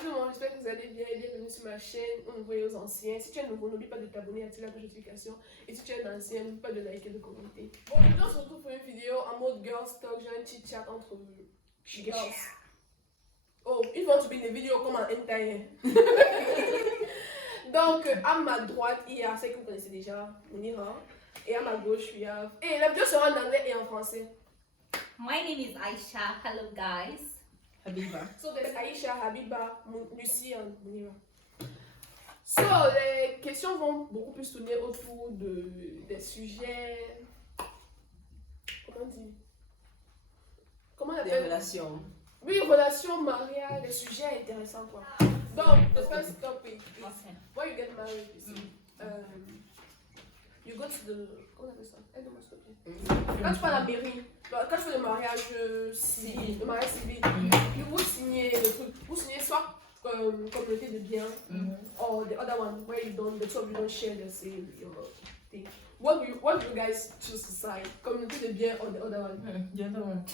Bonjour, j'espère que vous allez bien et bienvenue sur ma chaîne. On voit aux anciens. Si tu es nouveau, n'oublie pas de t'abonner et activer la cloche de notification. Et si tu es ancien, n'oublie pas de liker et de commenter. Bon, aujourd'hui, on se retrouve pour une vidéo en mode girls talk. J'ai un chit chat entre girls. Oh, if you want to be in the video, come and enter here. Donc, à ma droite, il y a celle que vous connaissez déjà, Mounira. Et à ma gauche, il y a. Et la vidéo sera en anglais et en français. My name is Aisha. Hello, guys. Habiba. So there's Aisha, Habiba, Lucie and Mounira. So, les questions vont beaucoup plus tourner autour des sujets. Comment dire? Comment on Des appelle? relations. Oui, relations, mariage, des sujets intéressants quoi. Donc, the first topic is when you get married, you see. You go to the. Comment on appelle ça? Aide-moi s'il te plaît. Quand tu vas à la mairie, quand tu fais le mariage civil, vous signez le truc, vous signez soit communauté de biens, or the other one where you don't, the two of you don't share the same thing. What do you guys choose to sign? Communauté de biens or the other one? The other one.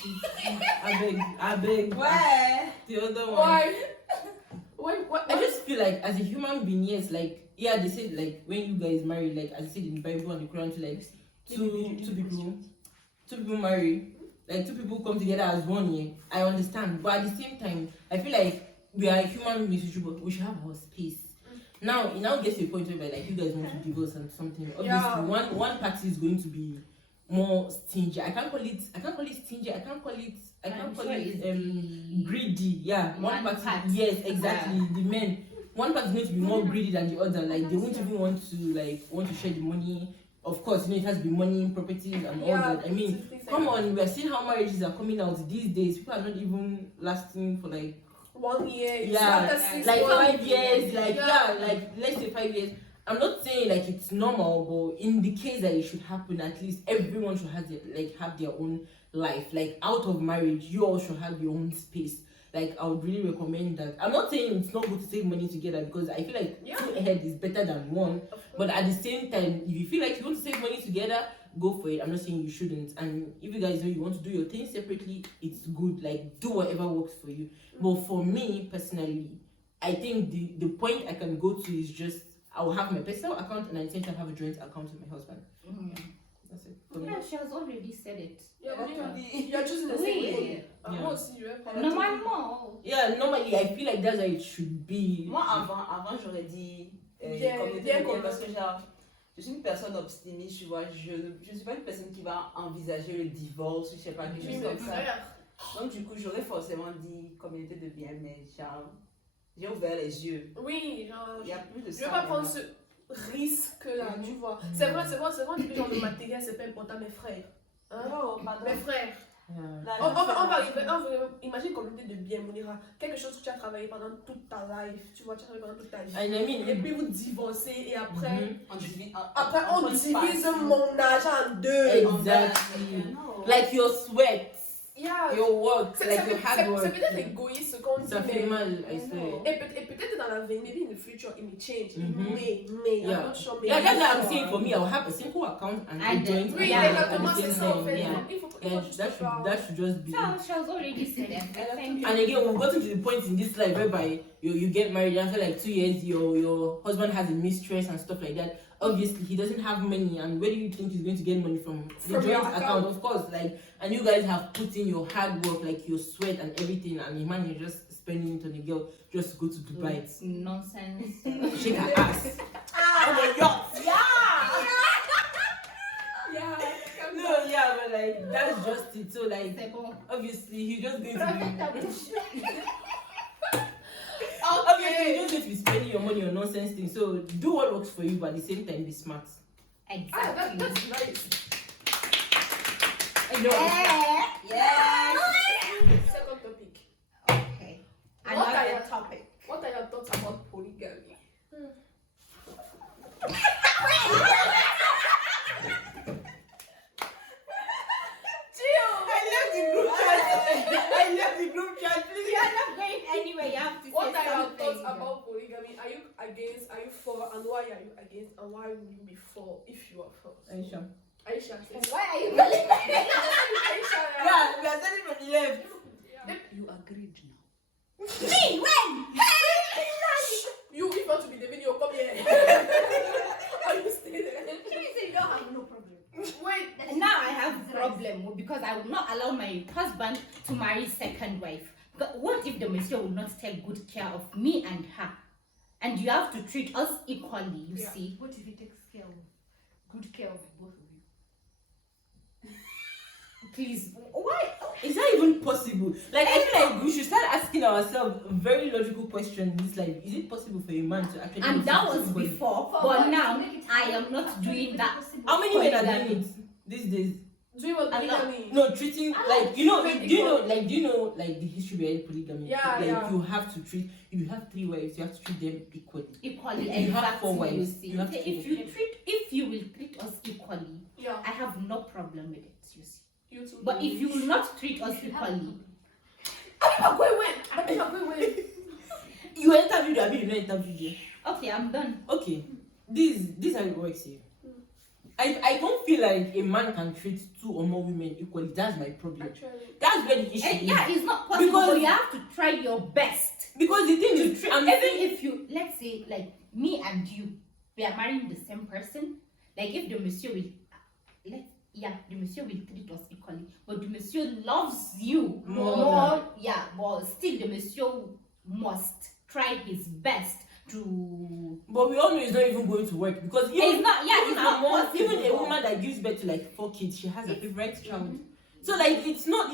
I beg. Why? The other one. Why? I just feel like as a human being, yes, like yeah, they said like when you guys marry, like as I said in the Bible and the Quran, to like two people marry, like two people come together as one. Yeah, I understand, but at the same time, I feel like we are human beings, but we should have our space. Now, it now gets to a point where like you guys want to divorce and something. Obviously, one party is going to be more stingy. I can't call it stingy. I can't call it greedy. Yeah, one party. Yes, exactly. The men. One party is going to be more greedy than the other. Like they won't even want to share the money. Of course, it has to be money, properties, and all that. I mean, come on, we are seeing how marriages are coming out these days. People are not even lasting for like 1 year. Like 5 years. Like let's say 5 years. I'm not saying like it's normal, but in the case that it should happen, at least everyone should have their own life. Like out of marriage, you all should have your own space. Like I would really recommend that. I'm not saying it's not good to save money together because I feel like two ahead is better than one. But at the same time, if you feel like you want to save money together, go for it. I'm not saying you shouldn't. And if you guys know you want to do your things separately, it's good. Like do whatever works for you. But for me personally, I think the point I can go to is just I will have my personal account and at the same time have a joint account with my husband. That's it. Yeah, she has already said it. You're choosing the same way. Normalement. Yeah, normally I feel like that's how it should be. Moi avant j'aurais dit communauté de biens parce que genre je suis une personne obstinée, tu vois, je suis pas une personne qui va envisager le divorce, je sais pas, quelque chose comme ça. Donc du coup j'aurais forcément dit communauté de biens, mais genre j'ai ouvert les yeux. Oui, genre il y a plus de ça. Je veux pas prendre ce risque là, tu vois. C'est vrai que genre le matériel c'est pas important, mes frères. Hein? Non, pardon. Mes frères. On va imagine communauté de biens, Mounira, quelque chose que tu as travaillé pendant toute ta life, tu vois, tu as travaillé pendant toute ta vie. Et puis vous divorcez et après, on divise mon argent en deux. Exactly. Like your sweat. Yeah. Your work, like your hard work. C'est peut-être égoïste ce qu'on dit. Ça fait mal, I swear. Et peut-être dans l'avenir, maybe in the future, it may change. It may. I'm not sure. Yeah, that's what I'm saying. For me, I'll have a simple account and a joint account. That should just be. So she has already said it. And again, we've gotten to the point in this life whereby you get married after like 2 years, your husband has a mistress and stuff like that. Obviously, he doesn't have money, and where do you think he's going to get money from? The joint account, of course. Like, and you guys have put in your hard work, like your sweat and everything, and the man is just spending it on the girl just to go to Dubai. It's nonsense. Shake her ass on the yacht. No, yeah, but like that's just it. So like, obviously, he just going to be. Obviously, you don't need to be spending your money on nonsense things. So do what works for you, but at the same time, be smart. Exactly. That's nice. Yes. Second topic. Okay. Another topic. What are your thoughts about polygamy? I left the group chat, please. You're not going anywhere. You have to What say are your something. thoughts about polygamy? Are you against? Are you for? And why are you against? And why would you be for if you are for? Aisha. Aisha says. Why are you calling me? Aisha. Yeah, we are telling from the left. You agreed now. Me? When? Hey! if you want to be the video, come here. Or you stay there. You don't have no problem. Wait. Now I have problem because I will not allow my husband to marry second wife. But what if the monsieur will not take good care of me and her? And you have to treat us equally, you see. What if he takes good care of both of you? Please, why? Is that even possible? Like, I feel like we should start asking ourselves a very logical question in this life. Is it possible for a man to actually... And that was everybody? before, For but God, now to make it I happen, am not actually doing make it that. possible. How many men are Polygamy. doing it these days? Do you want A lot. polygamy? No, treating like you know, do treating you know like the history behind polygamy? Yeah, like yeah. you have to treat, if you have 3 wives, you have to treat them equally. Equally, You have exactly. 4 wives, You see. you have to If you will treat us equally, Yeah. I have no problem with it. You see. You too. But if you will not treat us You have equally, I'm going away. I'm going away. You interviewed, I mean you not interviewed you. okay, I'm done. Okay, this how it works here. I don't feel like a man can treat 2 or more women equally. That's my problem. Actually. That's where the issue And is. yeah, it's not possible. Because- But you have to try your best. Because the thing is, I'm Even saying, if you, let's say, like me and you, we are marrying the same person. Like if the monsieur will, the monsieur will treat us equally, but the monsieur loves you More. Yeah, but still the monsieur must try his best to. but we all know it's not even going to work because even, It's not. Yeah, even it's not possible. even a woman that gives birth to like 4 kids, she has a favorite child. So like it's not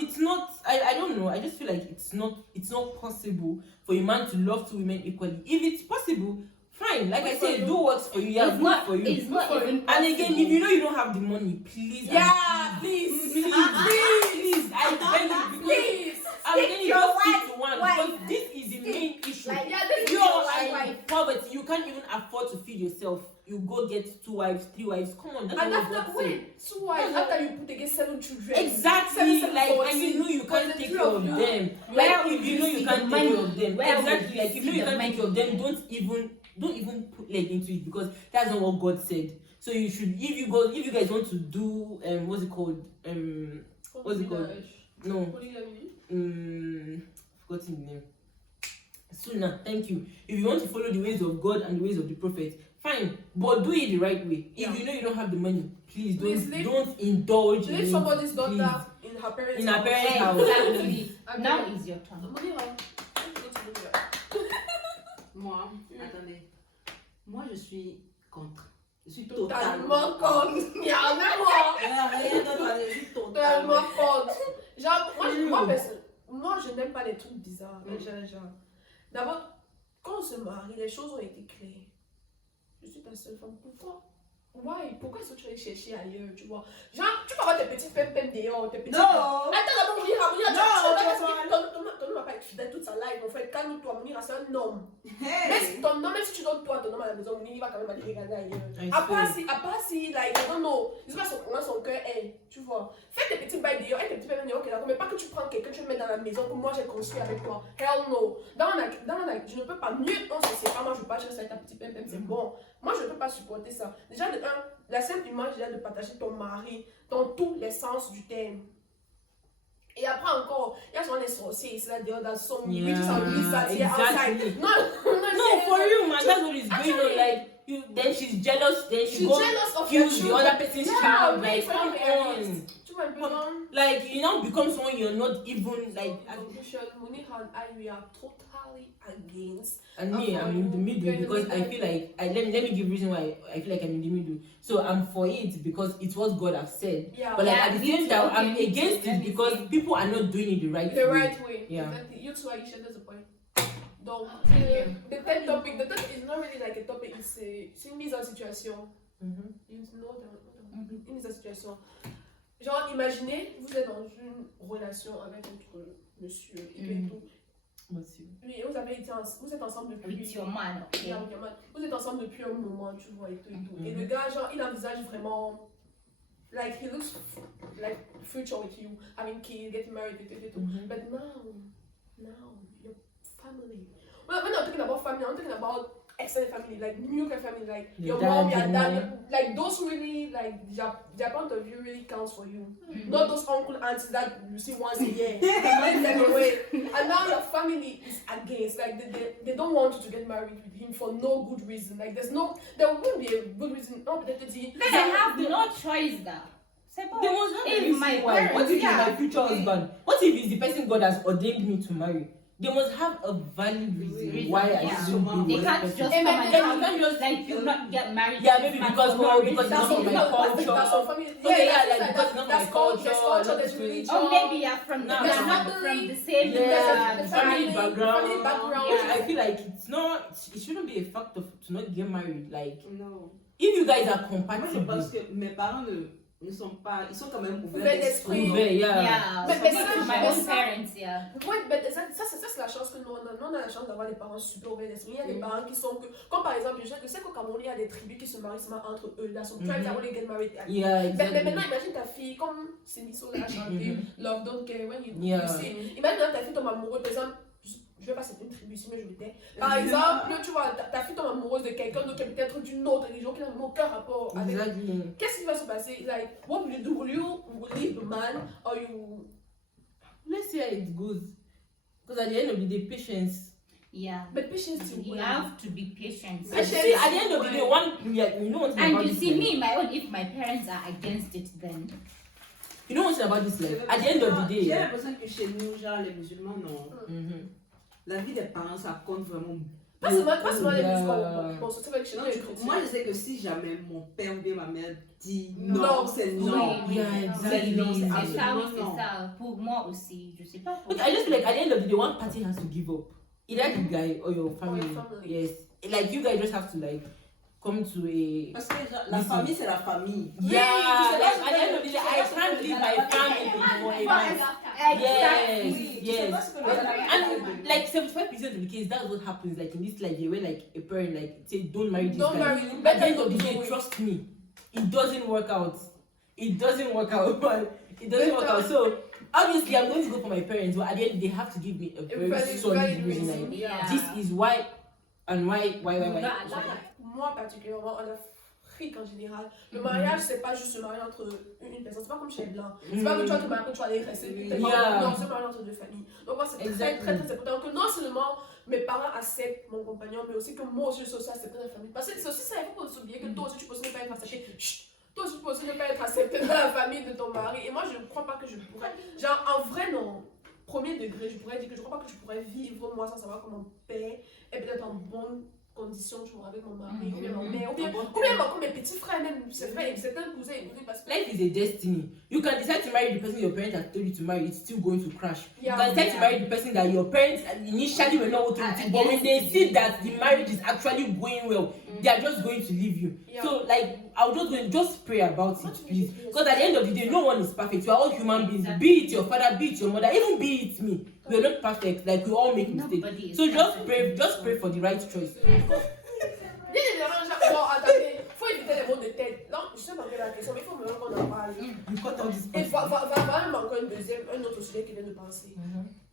I don't know, I just feel like it's not possible for a man to love 2 women equally. If it's possible, fine. Like I said, do what's for you, yeah, It's good not. for you. It's not even. And again, if you know you don't have the money, please, Yeah, please, please. please, I beg you, because Please. I'm telling you, your just stick wife, to one wife. because this is the main issue. Like, Yeah, this is You your are wife. in poverty. You can't even afford to feed yourself. You go get 2 wives, 3 wives. Come on, that's And what God after, said. wait, so why? After you put against 7 children. Exactly, 7, like, 14, and you know you can't because take the care of 3 of them. you- Where Like, would if you you know see you the can't take money? care of them, Where would exactly. you Like, if you know see you the can't take care of money? them, don't even put leg into it because that's not what God said. So you should, if you guys want to do what's it called what's it called? No, Polygamy. forgotten the name. Sunnah, thank you. If you want to follow the ways of God and the ways of the prophet, fine, but do it the right way. Yeah. If you know you don't have the money, please Please don't indulge in Leave it, somebody's please. daughter in her parents' In her house. parents' house. Exactly. And Now then- is your turn. Money, huh? Let's go to Money. Moi, attendez. Moi, je suis contre. Je suis Totalement contre. Il y a même moi. Rien d'autre à dire, je suis Totalement contre. Genre, Mm. moi, je n'aime pas les trucs bizarres. Genre, d'abord, quand on se marie, les choses ont été claires. Je suis ta seule femme. Pourquoi est-ce que tu vas chercher ailleurs, tu vois? Genre, tu peux avoir tes petites pèmes dehors, tes petites... Non. Attends, d'abord, Mounira, Non, ton homme va pas être fidèle toute sa life, en fait. Calme-toi, Mounira, c'est un homme. Hey. Même si tu donnes ton homme à la maison, Mounira, il va quand même aller regarder ailleurs. I À part swear. si, like, I don't know, il va son cœur est, tu vois. Fais tes petits bails dehors, tes petits bails dehors, ok, d'accord, mais pas que tu prends quelqu'un, tu le mets dans la maison que moi j'ai construit avec toi. Hell no. Je ne peux pas, mieux on se sépare, moi je pas chercher ta petite pème, c'est bon. Moi je ne peux pas supporter ça. Déjà, de un, la simple image déjà de partager ton mari dans tous les sens du terme. Et après encore, il y a souvent les sorciers ici là dehors dans son Yeah, qui s'ennuient ça, c'est outside. exactly. Non, No, for you, man, that's what is going on. Like, then she's jealous, then she she's goes jealous of kills the children. other person's Yeah, child. mais Like, soyons come réalistes. on. Tu vois un peu, non? Like, you now become someone you're not even like. Monica and I, we are totally against. And me, I'm in the middle because I feel like let me give reason why I feel like I'm in the middle. So I'm for it because it's what God has said. Yeah, But like Yeah, at the me same too. time, Okay, I'm me too. against Let it me because see. people are not doing it the right the way. right way. Yeah. Exactly. You two, Aisha, that's the point. Donc, Yeah. the third topic, the third is not really like a topic, c'est une mise en situation. Mhm. Une mise en situation. Genre, imaginez, vous êtes dans une relation avec votre monsieur et tout. Merci. Oui, vous êtes ensemble depuis. With your man, okay? Yeah, okay, man. Vous êtes ensemble depuis un moment, tu vois, et tout, et tout. Et le gars, genre, il envisage vraiment, like, he looks like future with you, having kids, getting married, et tout, et tout. Mhm. But now, your family. We're not talking about family, I'm talking about extended family, like nuclear family, like Your your mom, dad, your your dad, like those really, like their point of view really counts for you. Not those uncle aunts that you see once a year. Take them away. And now your family is against, like they don't want you to get married with him for no good reason. Like there won't be a good reason. Then I have no choice now. They must have a If my reason why. parents, What if he's yeah. my future husband? What if he's the person God has ordained me to marry? They must have a valid reason why I Yeah. shouldn't be They with can't this just person. come and They tell can't you, just like, you not get married. Yeah, to maybe this man because for no, no because reason. it's not my culture. That's some family. Okay, yeah, that's like, that- because it's not that's my called- there's culture, culture, there's that's religion. Or maybe you're from No, the no. from the same Yeah, family background. Yeah. I feel like it shouldn't be a factor to not get married. Like, Non. if you guys are Moi, je compatible, pense que mes parents ne sont pas. Ils sont quand même ouverts Ouverts d'esprit. d'esprit. yeah, yeah. Yeah, But so they me say- to my they own say- parents, yeah. Ouais, mais ça c'est la chance que nous on a. Nous on a la chance d'avoir des parents super ouverts d'esprit. Il y a des parents qui sont comme par exemple, je sais qu'au Cameroun il y a des tribus qui se marient seulement entre eux. Là, son tribes that only get married. Yeah, Mais exactly. maintenant imagine ta fille comme Siniso l'a chanté, Love Don't Care When You Yeah. See. Imagine ta fille tombe amoureuse, par exemple. Je vais pas citer une tribu ici, mais je l'étais. Par exemple, tu vois, ta fille tombe amoureuse de quelqu'un d'autre qui est peut-être d'une autre religion qui n'a aucun rapport avec. Exactly. Qu'est-ce qui va se passer? Like, what will you do? Will you leave the man or you? Let's see how it goes. Because at the end of the day, patience. Yeah. But patience still You win. have to be patient. And see, at the end of the day, you know one thing And about you this see, life. me, my own, if my parents are against it, then You know one thing about this life. At the end of the J'ai day. l'impression que chez nous, genre les musulmans, non. Mhm. La vie des parents, ça compte vraiment. Pas seulement les Yeah. musulmans. Bon, c'est vrai que chez nous, Non, les moi, chrétiens. je sais que si jamais mon père ou bien ma mère dit Non. non, c'est non. Oui, Yeah, oui. exactly. Non, c'est c'est ça, absolument oui, non. c'est ça. Pour moi aussi, je sais pas. Pour But I just feel like at the end of the day, one party has to give up. Either the guy or your family. family. Yes. Like you guys just have to like come to a. Parce que genre, la Listen. famille, c'est la famille. Yeah. tu sais Like pas at the end of the day, I can't leave my family for a man. Yes. Tu sais Yes. pas ce que le gars a And fait. like 75% of the case, that's what happens. Like in this life, where like a parent like say, don't marry this Don't guy. marry him. At the end of the Better day, don't do it. trust me, it doesn't work out. It doesn't work out. It doesn't work out. So obviously, I'm going to go for my parents, but at the end, they have to give me a very very solid valid reason. reason. Like, Yeah. this is why, and why. Moi particulièrement, en Afrique en général, le mariage c'est pas juste se marier entre une personne, c'est pas comme chez les blancs. C'est pas que tu vas te marier, que tu vas aller rester. Yeah. Non, c'est marier entre deux familles. Donc moi c'est très très important que non seulement mes parents acceptent mon compagnon, mais aussi que moi aussi je suis aussi acceptée dans la famille. Parce que c'est aussi ça, il faut pas s'oublier que toi aussi tu peux aussi ne pas être accepté. Chut. Toi aussi tu peux aussi ne pas être accepté dans la famille de ton mari. Et moi je ne crois pas que je pourrais. Genre en vrai non. Premier degré, je pourrais dire que je crois pas que je pourrais vivre moi sans savoir que mon père est peut-être en bonne condition, tu vois, avec mon mari, ou bien ma mère, ou bien comme mes petits frères, même, c'est vrai, certains cousins et cousines, parce que. Life is a destiny. You can decide to marry the person your parents have told you to marry, it's still going to crash. Yeah. You can decide to marry the person that your parents initially were not okay with you, but when they see that the marriage is actually going well, they are just going to leave you. Yeah. So, like, I would just pray about it, please. Because at the end of the day, no one is perfect. You are all human beings. Be it your father, be it your mother, even be it me. We are not perfect. Like, we all make mistakes. Nobody is So perfect. just pray for the right choice. Bien évidemment, genre, bon, attendez, faut éviter les mots de tête. Non, je sais pas quelle est la question, mais il faut vraiment qu'on en parle. You cut all this Et person. voilà encore un autre sujet qui vient de penser.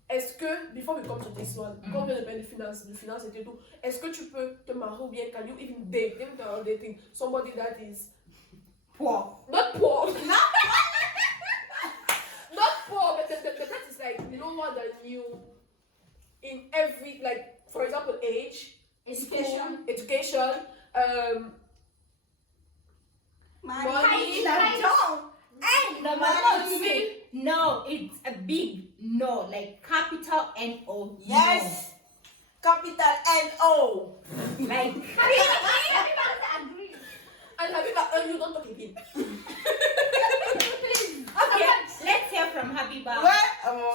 Est-ce que, before we come to this one, comme on vient de parler de finance et tout, est-ce que tu peux te marier ou bien can you even date, even if you're dating somebody that is Poor. not poor, not poor, but that is like lower than you in every, like, for example, age, school, education, money, No, but to me, no, it's a big no, like capital N-O. Yes! Capital N-O! No. Like, and you don't talk again. okay, let's hear from Habiba.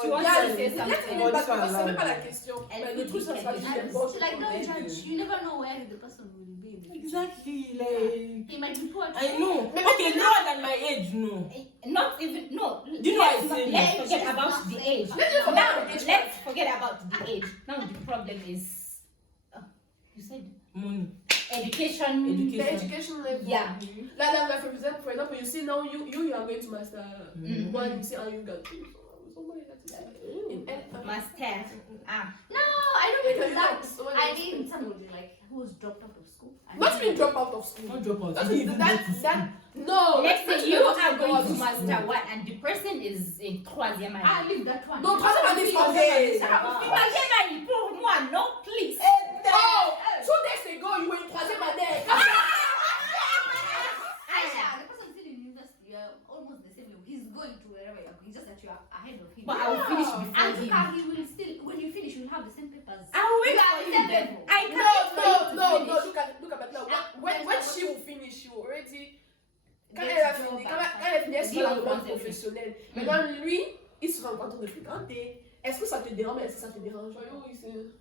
She wants Yeah, to say let's something. go back because c'est même pas la question. Elle Mais le truc, ça sera juste dit- un bon Like, don't judge. You never know where the person will be. Exactly, like. He might be poor. I know. Okay, lower than my age, no. Not even, no. Do you know I say Let's no? forget about the age. Let's forget Now, about the age. let's forget about the age. Now the problem is, you said Money. education. The education level. Yeah. Like for example, you see now you are going to master one, you see how you got somebody that is in Master. Ah. No, I don't they can Like, do I mean, somebody like who was dropped out of school. Not even drop out of school. Not drop out. That, You didn't even go to that, school. that, no. Let's that's say you not are go going out to of school. master 1 and the person is in 3e année. I leave that one. No, troisième année, c'est okay. Troisième année pour moi, no, please. Oh, 2 days ago, you were in troisième année. Aisha, the person still in university, you are almost the same level. He's going to wherever you're going, just that you are ahead of him. But I will finish before And him. he will still, when you finish, you will have the same papers. I will wait You are for the you same then. level. I No, can't wait for you to no, finish. look at now. When she will finish, she will already. Quand Get elle a job fini, and quand elle finit, elle Deal sera with vraiment whatever. professionnelle. Maintenant, lui, il sera en train de fréquenter. Est-ce que ça te dérange? Est-ce que ça te dérange? Oui, c'est.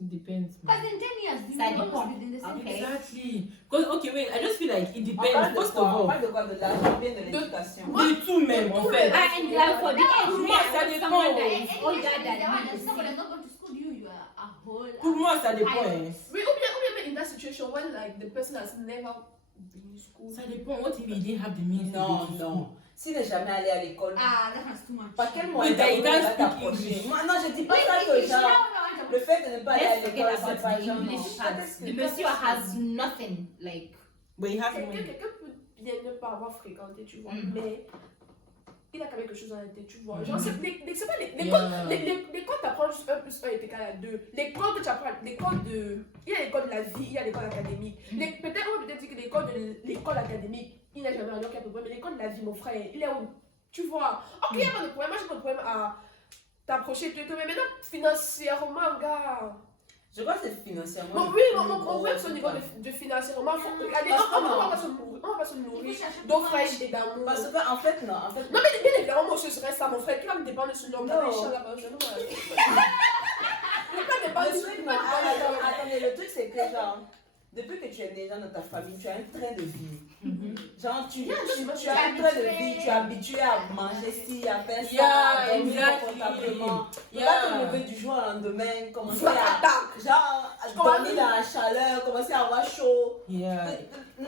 It depends, Because man. in 10 years, you Ça will dépend. almost be in the same Okay. place. Exactly. Because okay, wait. I just feel like it On depends. parle de First quoi? of On all, parle de quoi? De l'argent, bien de l'éducation. the two men en fait. And for the age, Pour me, moi, I ça want dépend. someone that And is education older is the one than that me. somebody that's not going to school you are a whole. Pour moi, ça dépend. I- Hein. Oui, ou bien in that situation when like the person has never been in school. Ça dépend. What if he didn't have the means to go Non, to non. school? S'il n'est jamais allé à l'école, Ah, that was too much. par quel Oui, moyen t'as- il va can't speak t'approcher? English. Moi, non, je dis pas Wait, ça que English, genre, no, le fait de ne pas aller à Let's forget l'école, about c'est pas the genre, non. English part. Peut-être que The monsieur has nothing, like, But he has Quelqu'un money. peut bien ne pas avoir fréquenté, tu vois, Mm. mais il a quand même quelque chose dans la tête, tu vois. Mm. Genre, c'est pas l'école. Yeah. L'école t'apprend juste 1 plus 1 est égal à 2. L'école que tu apprends, l'école de. Il y a l'école de la vie, il y a l'école académique. Peut-être, on peut peut-être dire que l'école académique, il n'a jamais rien qu'à peu près, mais l'école de la vie, mon frère, il est où? Tu vois. Ok, il n'y a pas de problème, moi j'ai pas de problème à t'approcher de tout, mais maintenant, financièrement, gars. Je crois que c'est financièrement. Bon, oui, mon problème, c'est au niveau de financièrement. Allez, on va pas se nourrir d'eau fraîche et d'amour. Parce que, en fait, non. En fait, Non, mais bien évidemment, moi je serais ça, mon frère, qui va me dépendre sur l'homme Non. dans les champs là-bas. Je ne peux pas dépendre le sur truc, l'homme. non, attendez, le truc, c'est que, genre, depuis que tu es déjà dans ta famille, tu as un train de vie. Genre, tu as un train de vie, tu es habitué à manger ci, à faire ça, Yeah, à dormir exactly. confortablement. Tu Yeah. vas te lever du jour au lendemain, commencer à, Attaque. genre, à dormir dans la chaleur, commencer à avoir chaud. Yeah.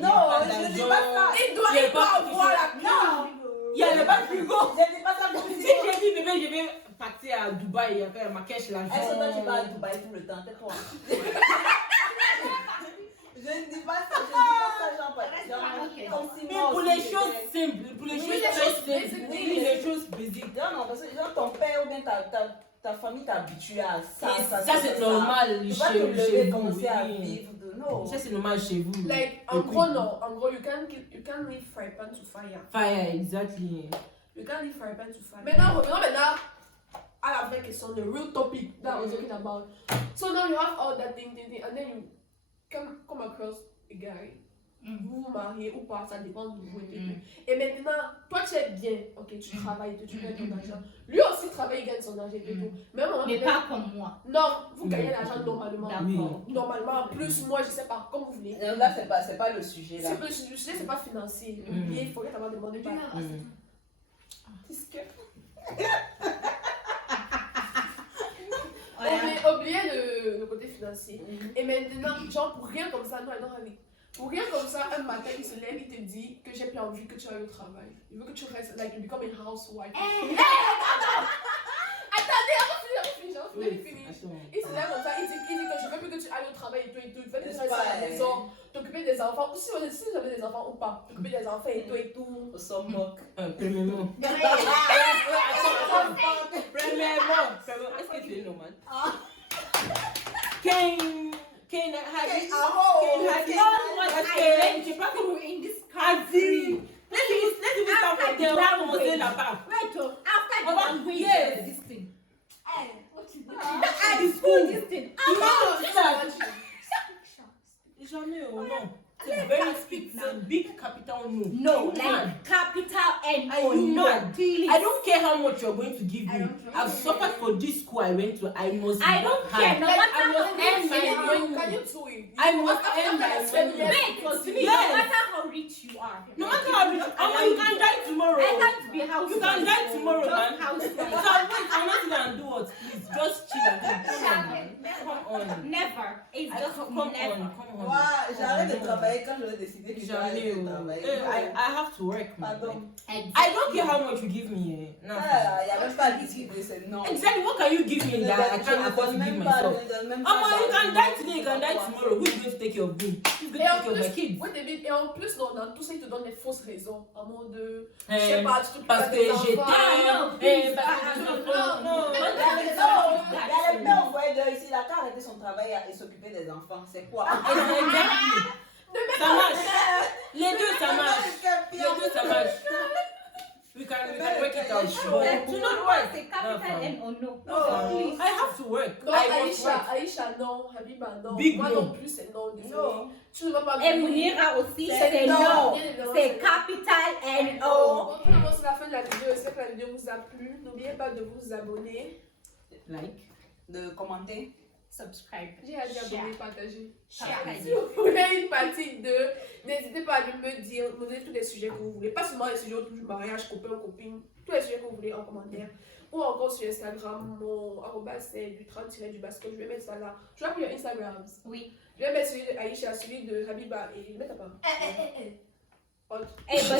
Non, je dis pas ça. Il doit Il y a y pas avoir la Non, Il y a pas de frigo. je dis pas ça. Si j'ai dit bébé, je vais partir à Dubaï et faire ma cash l'argent. Est-ce que toi tu vas à Dubaï tout le temps? T'es quoi? Je ne dis pas ça, genre, comme si Mais moi pour aussi, les j'étais- choses simples, pour les Oui, choses les très choses simples, basiques. oui, les choses basiques. Non, parce que genre, ton père ou bien ta famille t'a habitué à ça. Et ça c'est normal Tu vas te chez lever, vous. commencer à oui. vivre de non. Ça c'est normal chez vous. Like, en gros, non. En gros, you can leave fry pan to fire. Fire, exactly. You can leave fry pan to fire. Maintenant, revenons maintenant à la vraie question, the real topic that I was talking about. So now you have all that thing, and then you come across a guy. Vous vous mariez ou pas, ça dépend de vous et tout. Et maintenant, toi tu es bien, ok, tu travailles, tu gagnes ton argent. Lui aussi travaille, il gagne son argent et tout. Mais à un moment mais donné, pas comme moi. non, vous gagnez l'argent normalement. D'accord. Normalement, plus moi, je sais pas, comme vous voulez. Là, c'est pas le sujet là. Le sujet, c'est pas financier. Oubliez, il faudrait t'avoir demandé par Oubliez le côté financier. Et maintenant, genre, pour rien comme ça, non, I don't have it. Pour rien comme ça, un matin, il se lève, il te dit que j'ai plus envie que tu ailles au travail. Il veut que tu restes, like, you become a housewife. Attendez, on va finir. Il se lève comme ça, il dit que je veux plus que tu ailles au travail et tout et tout. Il fait des choses à la maison, t'occuper des enfants, ou si vous avez des enfants ou pas, t'occuper des enfants et tout et tout. On s'en moque. Premièrement. Premièrement, est-ce que tu es normal? Kane had In this Vas-y. Let's even start from there. On va commencer là-bas. Right, after the Mama, language, yes. this thing. What is At the school, this thing. Jamais, oh non. It's a very big, it's a big capital no. No, You like mad. capital N. Are Oh, you no, mad? please. I don't care how much you're going to give I me. don't care. I've suffered for this school I went to. I must. I don't work care. hard. No Like, matter I must how earn my rich money. Can you do it? I must earn my money. Wait, to me, Yes. no matter how rich you are. No matter how rich, you can die tomorrow. I can't be house. You can die tomorrow, man. Just housewife. So wait, I'm not gonna do what? Please, just chill and do it. Come on. Never. It's just Come never. on. Moi, j'arrête de travailler quand j'aurai décidé que j'arrête Jamais. de Oh. travailler. I have to work, man. Pardon. I don't care how much you give me. No. Ah, il n'y a même pas à discuter, c'est non. Exactly. What can you give me that I can't afford to give myself? You can die today, you can die tomorrow. Who's going to take care of me? Who's going to Et en take care of my plus, kids? ouais, David, et en plus, dans tout ça, ils te donnent des fausses raisons. En mode de. Je Eh, sais pas, tu t'occupes parce pas que des j'ai enfants. t'aime. Eh, parce que non. Il y a les pères envoyés dehors ici, il a qu'à arrêter son travail et s'occuper des enfants. C'est quoi? Exactly. Ça marche. Les deux, ça marche. Les deux, ça marche. We can work it out. Do not work. C'est capital N or no. I have to work. Non, I must work. Aïcha, non. Habiba, non. Big Moi no. non plus, c'est non. Désolé. Non. Tu ne vas pas Et Mounira aussi, C'est c'est non. non. Bien évidemment, C'est capital N O. Bon, finalement, c'est la fin de la vidéo. J'espère que la vidéo vous a plu. N'oubliez pas de vous abonner. Like. De commenter. Subscribe. J'ai à dire abonner, partager. Share. Si vous voulez une partie 2, n'hésitez pas à me dire, me donner tous les sujets que vous voulez. Pas seulement les sujets autour du mariage, copain, copine. Tous les sujets que vous voulez en commentaire. Ou encore sur Instagram, mon arrobas c'est du 30-du-basket. Je vais mettre ça là. Je vais appuyer Instagram. Oui. Je vais mettre celui d'Aïcha, celui de Habiba et je vais mettre à part. Eh, but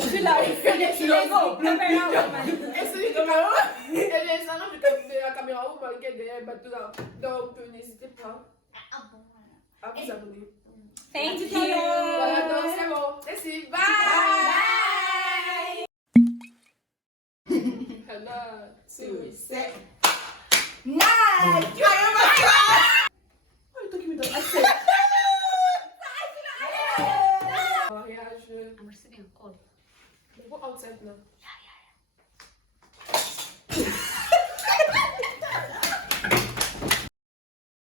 tu l'as fait. Tu l'as Et celui de Cameroun, et l'Instagram de la caméra où marqué derrière bateau là. Donc n'hésitez pas à vous abonner. Thank you. Voilà, donc c'est bon. Merci. Bye. Hannah, c'est oui. C'est. Nice. Oh, le truc qui me donne mariage. I'm receiving a call. Go outside now.